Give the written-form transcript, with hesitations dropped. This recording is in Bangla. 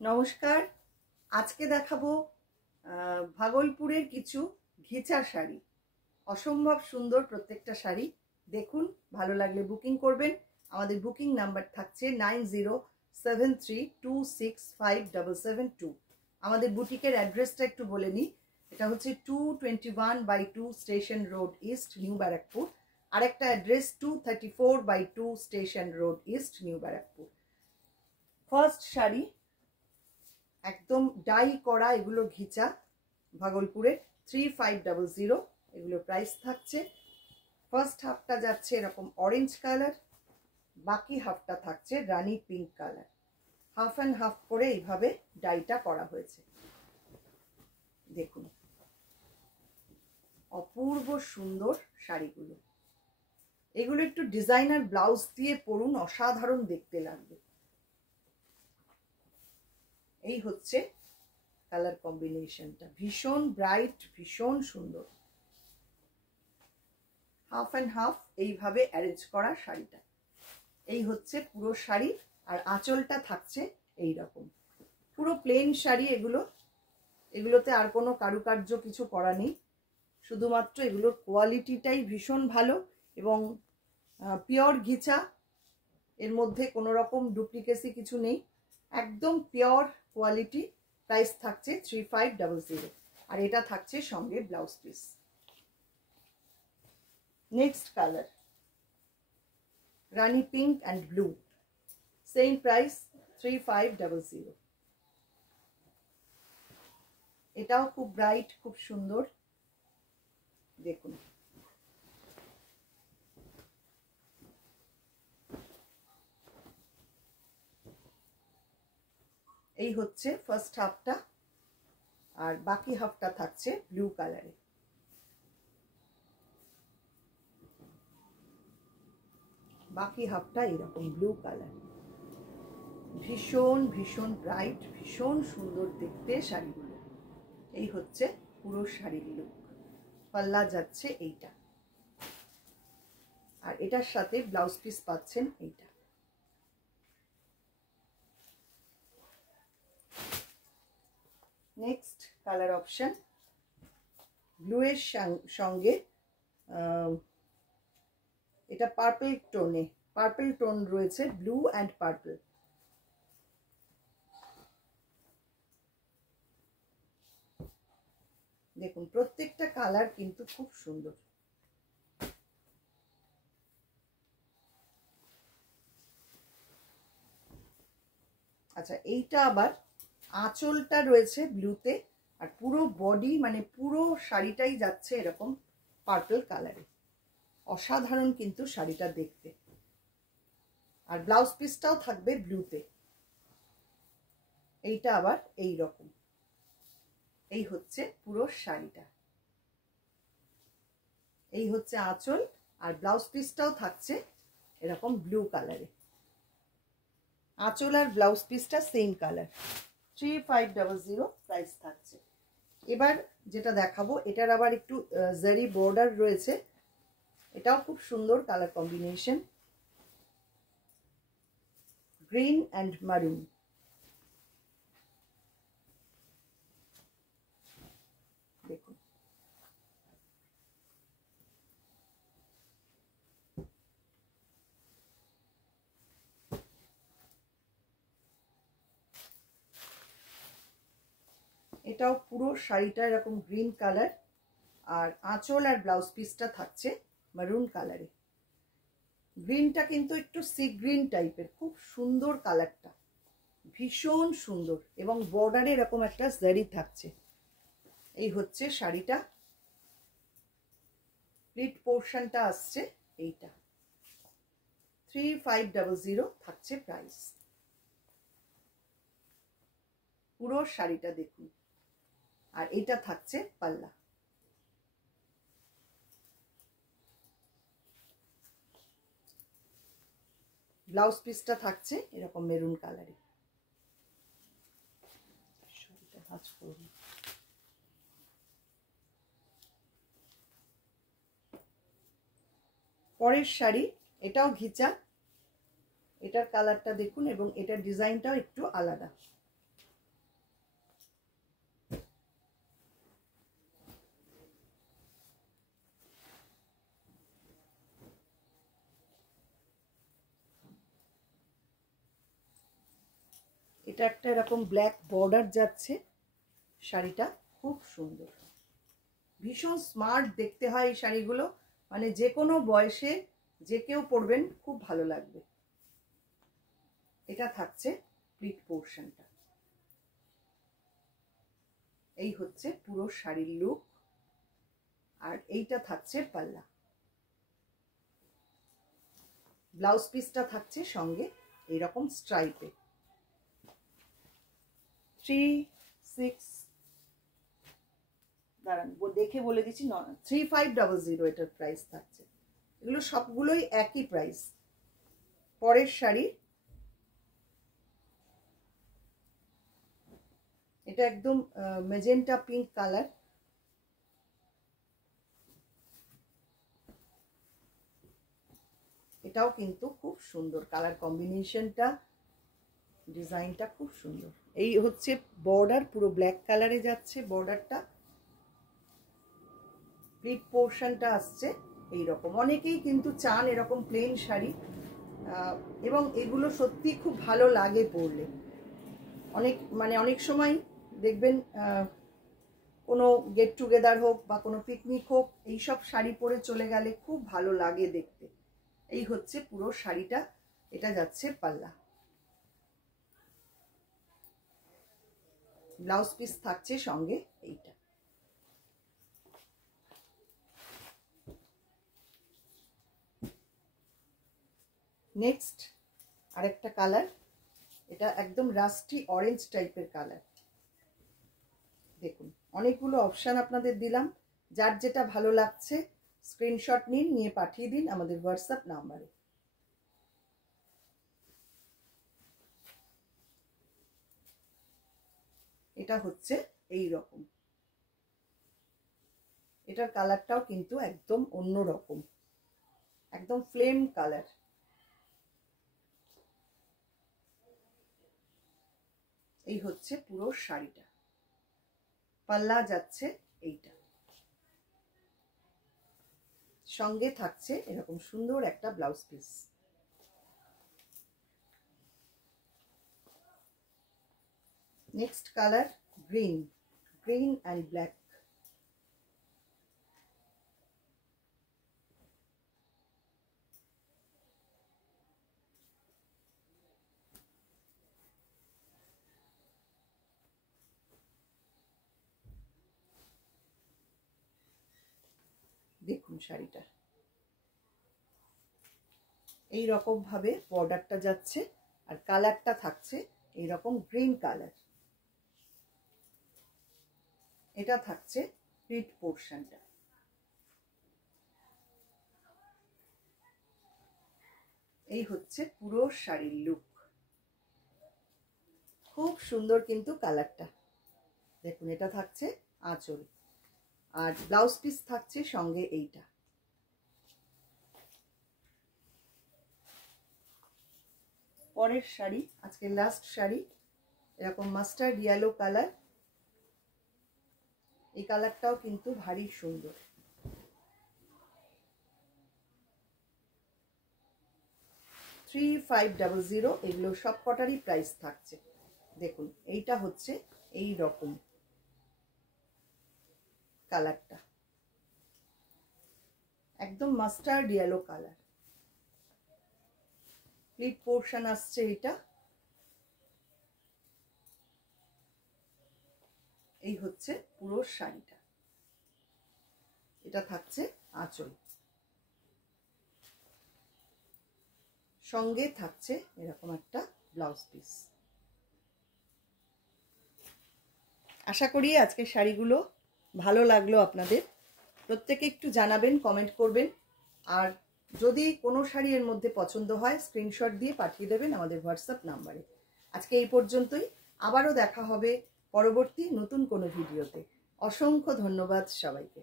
নমস্কার। আজকে দেখাবো ভাগলপুরের কিছু ঘিচা শাড়ি। অসম্ভব সুন্দর প্রত্যেকটা শাড়ি। দেখুন, ভালো লাগলে বুকিং করবেন। আমাদের বুকিং নাম্বার থাকছে 9073265772। আমাদের বুটিকের অ্যাড্রেসটা একটু বলে নিই। এটা হচ্ছে 221/2 station road east, new Barrackpore. আরেকটা address 234/2 station road east, new Barrackpore. First sari একদম ডাই করা, এগুলো ঘিচা, ভাগলপুরের 3500 এগুলো প্রাইস থাকছে। ফার্স্ট হাফটা যাচ্ছে এরকম অরেঞ্জ কালার, বাকি হাফটা থাকছে rani pink colour. Half and half করে এইভাবে ডাইটা করা হয়েছে। দেখুন, অপূর্ব সুন্দর শাড়িগুলো। এগুলো একটু ডিজাইনার ব্লাউজ দিয়ে পরুন, অসাধারণ দেখতে লাগবে। এই হচ্ছে কালার কম্বিনেশনটা, ভীষণ ব্রাইট, ভীষণ সুন্দর। হাফ অ্যান্ড হাফ এইভাবে অ্যারেঞ্জ করা শাড়িটা। এই হচ্ছে পুরো শাড়ি, আর আঁচলটা থাকছে এই রকম। পুরো প্লেন শাড়ি এগুলো। এগুলোতে আর কোনো কারুকার্য কিছু করা নেই, শুধুমাত্র এগুলোর কোয়ালিটিটাই ভীষণ ভালো এবং পিওর ঘিচা। এর মধ্যে কোনো রকম ডুপ্লিকেসি কিছু নেই, একদম পিওর কোয়ালিটি। প্রাইস থাকছে 3500, আর এটা থাকছে সঙ্গে blouse piece. Next colour Rani pink and blue, same price 3500। এটাও খুব ব্রাইট, খুব সুন্দর। দেখুন, এই হচ্ছে ফার্স্ট হাফটা, আর বাকি হাফটা থাকছে ব্লু কালারে। বাকি হাফটা এরকম ব্লু কালার। ভীষণ ভীষণ ব্রাইট, ভীষণ সুন্দর দেখতে শাড়িগুলো। এই হচ্ছে পুরো শাড়ির লুক। পাল্লা যাচ্ছে এইটা, আর এটার সাথে ব্লাউজ পিস পাচ্ছেন এইটা। নেক্সট কালার অপশন, ব্লু এর সঙ্গে এটা পার্পল টোনে, পার্পল টোন রয়েছে, ব্লু অ্যান্ড পার্পল। দেখুন, প্রত্যেকটা কালার কিন্তু খুব সুন্দর। আচ্ছা, এইটা আবার আঁচলটা রয়েছে ব্লুতে, আর পুরো বডি মানে পুরো শাড়িটাই যাচ্ছে এরকম পার্পল কালারে। অসাধারণ কিন্তু শাড়িটা দেখতে। আর ব্লাউজ পিসটাও থাকবে ব্লুতে। এইটা আবার এই রকম। এই হচ্ছে পুরো শাড়িটা। এই হচ্ছে আঁচল, আর ব্লাউজ পিসটাও থাকছে এরকম ব্লু কালারে। আঁচল আর ব্লাউজ পিসটা সেম কালার। 3500 প্রাইস থাকছে। এবার যেটা দেখাবো, এটার আবার একটু জারি বর্ডার রয়েছে। এটাও খুব সুন্দর কালার কম্বিনেশন, গ্রিন অ্যান্ড মারুন। দেখুন, এটাও পুরো শাড়িটা এরকম গ্রিন কালার, আর আঁচল আর ব্লাউজ পিসটা থাকছে মারুন কালারে। গ্রিনটা কিন্তু একটু সি গ্রিন টাইপের, খুব সুন্দর কালারটা, ভীষণ সুন্দর। এবং বর্ডারে এরকম একটা জারি থাকছে। এই হচ্ছে শাড়িটা, প্লিট পোর্শনটা আসছে এইটা। 3500 থাকছে প্রাইস। পুরো শাড়িটা দেখুন, আর এটা থাকছে পাল্লা। ব্লাউজ পিসটা থাকছে এরকম মেরুন কালারে। পরের শাড়ি, এটাও ঘিচা। এটার কালারটা দেখুন, এবং এটার ডিজাইনটাও একটু আলাদা। এটা একটা এরকম ব্ল্যাক বর্ডার যাচ্ছে, শাড়িটা খুব সুন্দর, ভীষণ স্মার্ট দেখতে হয় এই শাড়িগুলো, মানে যে কোনো বয়সে যে কেউ পরবেন খুব ভালো লাগবে। এটা থাকছে প্লিট পোর্শনটা। এই হচ্ছে পুরো শাড়ির লুক, আর এইটা থাকছে পাল্লা। ব্লাউজ পিসটা থাকছে সঙ্গে এইরকম স্ট্রাইপে। দেখে বলে দিচ্ছি, 3500 এটার প্রাইস থাকছে। এগুলো সবগুলোই একই প্রাইস। পরের শাড়ি, এটা একদম মেজেন্টা পিঙ্ক কালার। এটাও কিন্তু খুব সুন্দর কালার কম্বিনেশনটা, ডিজাইনটা খুব সুন্দর। এই হচ্ছে বর্ডার, পুরো ব্ল্যাক কালারে যাচ্ছে বর্ডারটা। প্লিট পোর্শনটা আসছে এইরকম। অনেকেই কিন্তু চান এরকম প্লেন শাড়ি, এবং এগুলো সত্যি খুব ভালো লাগে পরলে। অনেক সময় দেখবেন কোনো গেট টুগেদার হোক বা কোনো পিকনিক হোক, এইসব শাড়ি পরে চলে গেলে খুব ভালো লাগে দেখতে। এই হচ্ছে পুরো শাড়িটা। এটা যাচ্ছে পাল্লা। ব্লাউজ পিস থাকছে সঙ্গে এইটা। নেক্সট আরেকটা কালার, এটা একদম রাস্টি অরেঞ্জ টাইপের কালার। দেখুন অনেকগুলো অপশান আপনাদের দিলাম, যার যেটা ভালো লাগছে স্ক্রিনশট নিন, নিয়ে পাঠিয়ে দিন আমাদের হোয়াটসঅ্যাপ নাম্বারে। এটা হচ্ছে এই রকম। এটার কালারটাও কিন্তু একদম অন্য রকম, একদম ফ্লেম কালার। এই হচ্ছে পুরো শাড়িটা। পাল্লা যাচ্ছে এইটা, সঙ্গে থাকছে এরকম সুন্দর একটা blouse piece. Next colour green, green and black. দেখুন শাড়িটা এই রকম ভাবে বর্ডারটা যাচ্ছে, আর কালারটা থাকছে এইরকম গ্রিন কালার। এটা থাকছে প্লিট পোর্শনটা। এই হচ্ছে পুরো শাড়ির লুক, খুব সুন্দর কিন্তু কালারটা। দেখুন এটা থাকছে আঁচল, আর ব্লাউজ পিস থাকছে সঙ্গে এইটা। পরের শাড়ি, আজকে লাস্ট শাড়ি, এরকম মাস্টার্ড ইয়েলো কালার। এই কালারটাও কিন্তু ভারী সুন্দর। $3500। এগুলো সব কটারই প্রাইস থাকছে। দেখুন এইটা হচ্ছে এই রকম কালারটা, একদম mustard yellow colour. Pleat portion আসছে এটা। এই হচ্ছে পুরো শাড়িটা। এটা থাকছে আঁচল, সঙ্গে থাকছে এরকম একটা ব্লাউজ পিস। আশা করি আজকের শাড়িগুলো ভালো লাগলো আপনাদের। প্রত্যেকে একটু জানাবেন, কমেন্ট করবেন, আর যদি কোনো শাড়ি এর মধ্যে পছন্দ হয় স্ক্রিনশট দিয়ে পাঠিয়ে দেবেন আমাদের হোয়াটসঅ্যাপ নাম্বারে। আজকে এই পর্যন্তই, আবারও দেখা হবে পরবর্তী নতুন কোনো ভিডিওতে। অসংখ্য ধন্যবাদ সবাইকে।